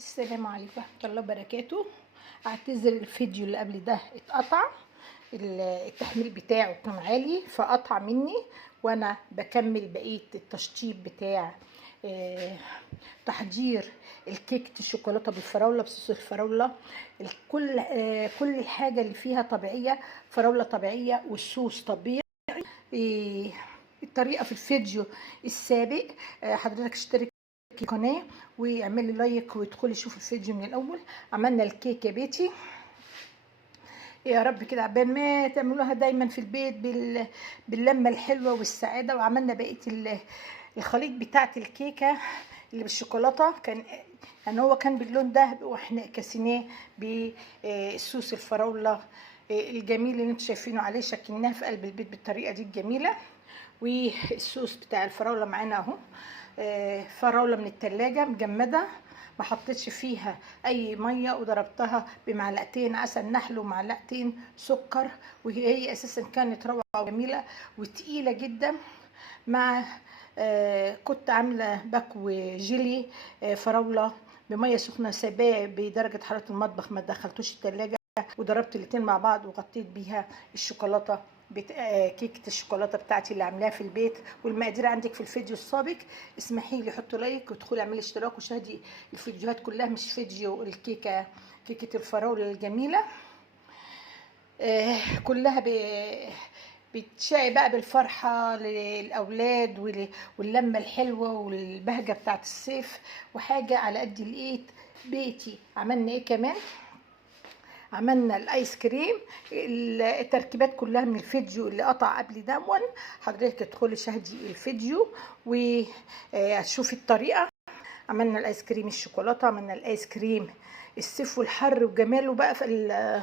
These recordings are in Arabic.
السلام عليكم ورحمة الله وبركاته. اعتذر الفيديو اللي قبل ده اتقطع، التحميل بتاعه كان عالي فقطع مني، وانا بكمل بقية التشطيب بتاع تحضير الكيكة الشوكولاتة بالفراولة بصوص الفراولة. كل الحاجة اللي فيها طبيعية، فراولة طبيعية والصوص طبيعي. الطريقة في الفيديو السابق. حضرتك اشترك في القناة واعملي لايك وادخلي شوفي الفيديو من الاول. عملنا الكيك يا بيتي، يا رب كده عبال ما تعملوها دايما في البيت باللمه الحلوه والسعاده. وعملنا بقيه الخليط بتاعه الكيكه اللي بالشوكولاته، هو كان باللون ده، واحنا كسيناه بالصوص الفراوله الجميل اللي انتوا شايفينه عليه. شكلناه في قلب البيت بالطريقه دي الجميله. والصوص بتاع الفراوله معانا اهو، فراوله من التلاجة مجمده، ما حطيتش فيها اي ميه، وضربتها بمعلقتين عسل نحل ومعلقتين سكر، وهي اساسا كانت روعه وجميله وتقيله جدا. مع كنت عامله باكو جيلي فراوله بميه سخنه، سايباه بدرجه حراره المطبخ، ما دخلتوش التلاجة، وضربت الاتنين مع بعض وغطيت بيها الشوكولاته كيكه الشوكولاته بتاعتي اللي عاملاها في البيت. والمقادير عندك في الفيديو السابق. اسمحي لي حطي لايك وادخلي اعملي اشتراك وشاهدي الفيديوهات كلها، مش فيديو الكيكه، كيكه الفراوله الجميله كلها بتشعي بقى بالفرحه للاولاد واللمه الحلوه والبهجه بتاعت الصيف، وحاجه على قد الايد. بيتي عملنا ايه كمان؟ عملنا الايس كريم. التركيبات كلها من الفيديو اللي قطع قبل دون، حضرتك ادخلي شاهدي الفيديو وشوفي الطريقه. عملنا الايس كريم الشوكولاته، عملنا الايس كريم الصيف والحر، وجماله بقى في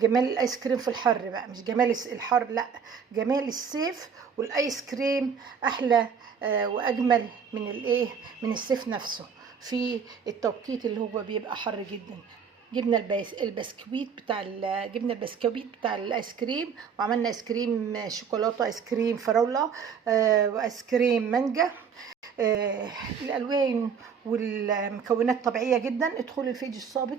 جمال الايس كريم في الحر بقى، مش جمال الحر، لا، جمال الصيف. والايس كريم احلى واجمل من من الصيف نفسه، في التوقيت اللي هو بيبقى حر جدا. جبنا جبنا البسكويت بتاع الايس كريم، وعملنا ايس كريم شوكولاته، ايس كريم فراوله، وايس كريم مانجا. الالوان والمكونات طبيعيه جدا. ادخلوا الفيديو السابق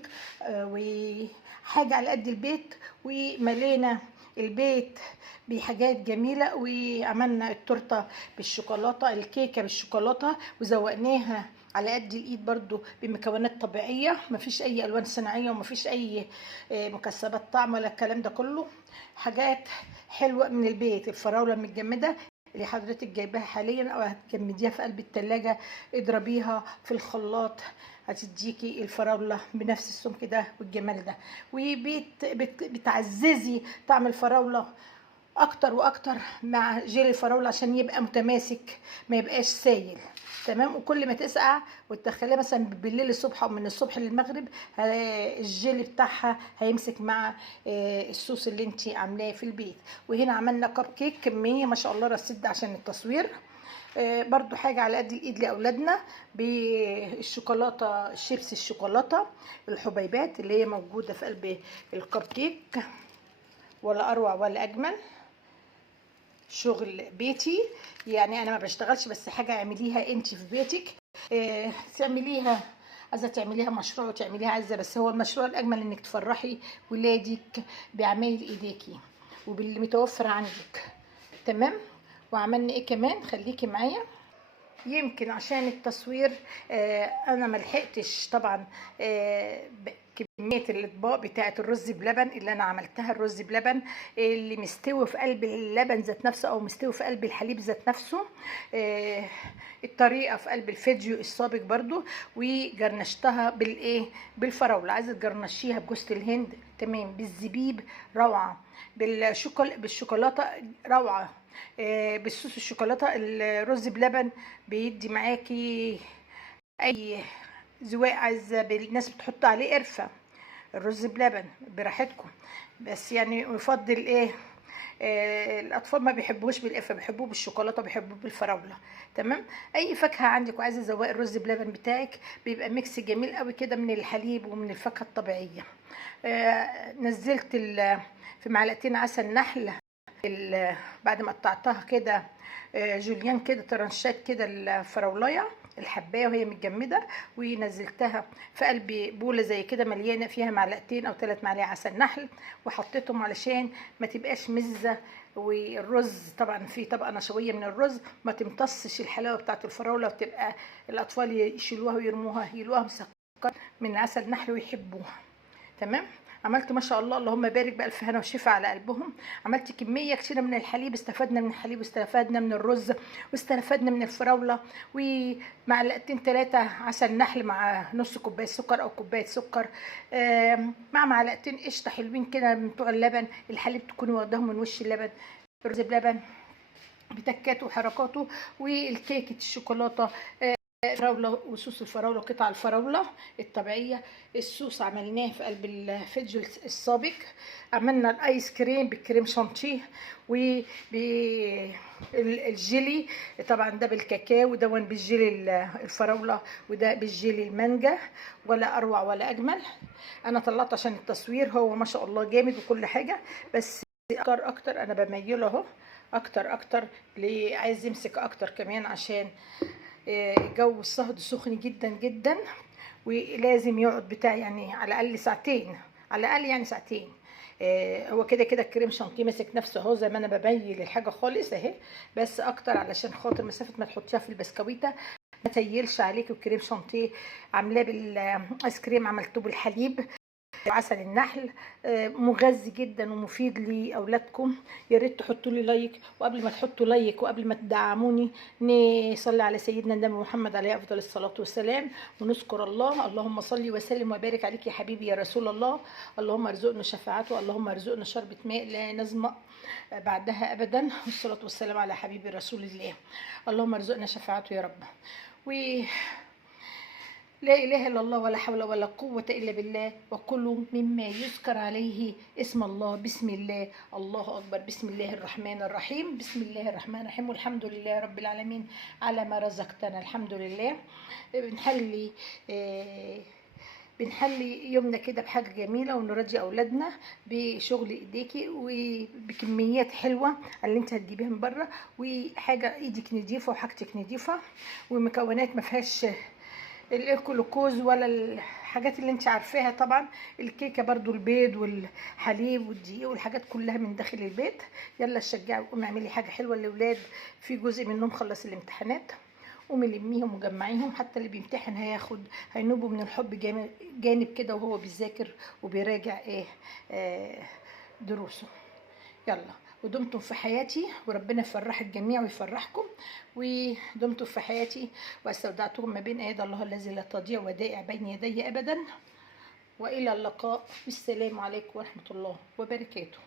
وحاجه على قد البيت، وملينا البيت بحاجات جميله. وعملنا التورته بالشوكولاته، الكيكه بالشوكولاته، وزوقناها على قد الايد برضو بمكونات طبيعيه، مفيش اي الوان صناعيه ومفيش اي مكسبات طعم ولا الكلام ده كله. حاجات حلوه من البيت. الفراوله المتجمده اللي حضرتك جايباها حاليا او هتجمديها في قلب التلاجة، اضربيها في الخلاط، هتديكي الفراوله بنفس السمك ده والجمال ده. وبتعززي طعم الفراوله اكتر واكتر مع جيل الفراوله عشان يبقى متماسك، ما يبقاش سايل. تمام. وكل ما تسقع وتدخليها مثلا بالليل الصبح او من الصبح للمغرب، الجيل بتاعها هيمسك مع الصوص اللي انت عاملاه في البيت. وهنا عملنا كب كيك كميه ما شاء الله رصيد عشان التصوير. برضو حاجه على قد الايد لاولادنا بالشوكولاته، الشيبس الشوكولاته الحبيبات اللي هي موجوده في قلب الكب كيك، ولا اروع ولا اجمل. شغل بيتي، يعني انا ما بشتغلش، بس حاجه اعمليها انت في بيتك. تعمليها، عايزه تعمليها مشروع وتعمليها عايزه، بس هو المشروع الاجمل انك تفرحي ولادك باعمال ايديكي وباللي متوفر عندك. تمام. وعملنا ايه كمان؟ خليكي معايا. يمكن عشان التصوير انا ملحقتش طبعا كميه الاطباق بتاعه الرز بلبن اللي انا عملتها. الرز بلبن اللي مستوي في قلب اللبن ذات نفسه او مستوي في قلب الحليب ذات نفسه. الطريقه في قلب الفيديو السابق برضو. وجرنشتها بالفراوله. عايزه تجرنشيها بجوز الهند تمام، بالزبيب روعه، بالشوكولاته روعه، بالصوص الشوكولاته. الرز بلبن بيدي معاكي اي ذواق. عايزه الناس بتحط عليه قرفه، الرز بلبن براحتكم، بس يعني يفضل الاطفال ما بيحبوش بالقرفه، بيحبوه بالشوكولاته، بيحبوه بالفراوله. تمام. اي فاكهه عندك وعايزه ذواق الرز بلبن بتاعك، بيبقى ميكس جميل قوي كده من الحليب ومن الفاكهه الطبيعيه. نزلت في معلقتين عسل نحل بعد ما قطعتها كده جوليان كده، ترنشات كده الفراولايه الحبايه وهي متجمده، ونزلتها في قلب بوله زي كده مليانه فيها معلقتين او 3 معالق عسل نحل، وحطيتهم علشان ما تبقاش مزه. والرز طبعا في طبقه نشويه من الرز، ما تمتصش الحلاوه بتاعه الفراوله، وتبقى الاطفال يشيلوها ويرموها، يلوها مسكر من عسل نحل ويحبوها. تمام. عملت ما شاء الله اللهم بارك بألف هنا وشفا على قلبهم. عملت كميه كتيره من الحليب، استفدنا من الحليب واستفدنا من الرز واستفدنا من الفراوله، ومعلقتين 3 عسل نحل مع نص كوبايه سكر او كوبايه سكر، مع معلقتين قشطه حلوين كده من بتوع اللبن. الحليب تكوني واخداهم من وش اللبن، الرز بلبن بتكاته وحركاته، والكيكه الشوكولاته، فراوله وصوص الفراوله، قطع الفراوله الطبيعيه. الصوص عملناه في قلب الفيديو السابق. عملنا الايس كريم بالكريم شانتيه وبالجيلي، طبعا ده بالكاكاو، وده بالجيلي الفراوله، وده بالجيلي المانجا. ولا اروع ولا اجمل. انا طلعت عشان التصوير، هو ما شاء الله جامد وكل حاجه، بس اكتر انا بميله اهو، اكتر اللي عايز يمسك اكتر كمان، عشان جو الصهد سخن جدا جدا، ولازم يقعد بتاع يعني على الاقل ساعتين، على الاقل يعني ساعتين. هو كده كده الكريم شانتيه ماسك نفسه اهو، زي ما انا ببين الحاجه خالص اهي، بس اكتر علشان خاطر مسافه ما تحطيها في البسكويته ما تيلش عليكي. الكريم شانتيه عاملاه بالايس كريم، عملته بالحليب وعسل النحل، مغذي جدا ومفيد لاولادكم. يا ريت تحطوا لي لايك، وقبل ما تحطوا لايك وقبل ما تدعموني نصلي على سيدنا النبي محمد عليه افضل الصلاه والسلام، ونذكر الله. اللهم صل وسلم وبارك عليك يا حبيبي يا رسول الله. اللهم ارزقنا شفاعته، اللهم ارزقنا شربة ماء لا نظمأ بعدها ابدا، والصلاه والسلام على حبيبي رسول الله. اللهم ارزقنا شفاعته يا رب. و لا إله إلا الله، ولا حول ولا قوة إلا بالله. وكلوا مما يذكر عليه اسم الله. بسم الله، الله أكبر. بسم الله الرحمن الرحيم، بسم الله الرحمن الرحيم، والحمد لله رب العالمين على ما رزقتنا. الحمد لله. بنحلي بنحلي يومنا كده بحاجة جميلة، ونرضي أولادنا بشغل إيديكي وبكميات حلوة اللي انت هتجيبيها من بره، وحاجة إيدك نضيفة وحاجتك نضيفة، ومكونات ما فيهاش الجلوكوز ولا الحاجات اللي انت عارفاها. طبعا الكيكه برضو البيض والحليب والدقيق والحاجات كلها من داخل البيت. يلا شجعي وقومي اعملي حاجه حلوه للاولاد، في جزء منهم خلص الامتحانات، قومي لميهم وجمعيهم، حتى اللي بيمتحن هينوبوا من الحب جانب كده وهو بيذاكر وبيراجع دروسه. يلا، ودمتم في حياتي، وربنا يفرح الجميع ويفرحكم. ودمتم في حياتي، واستودعتكم ما بين ايدي الله الذي لا تضيع ودائع بين يدي ابدا. والى اللقاء، والسلام عليكم ورحمه الله وبركاته.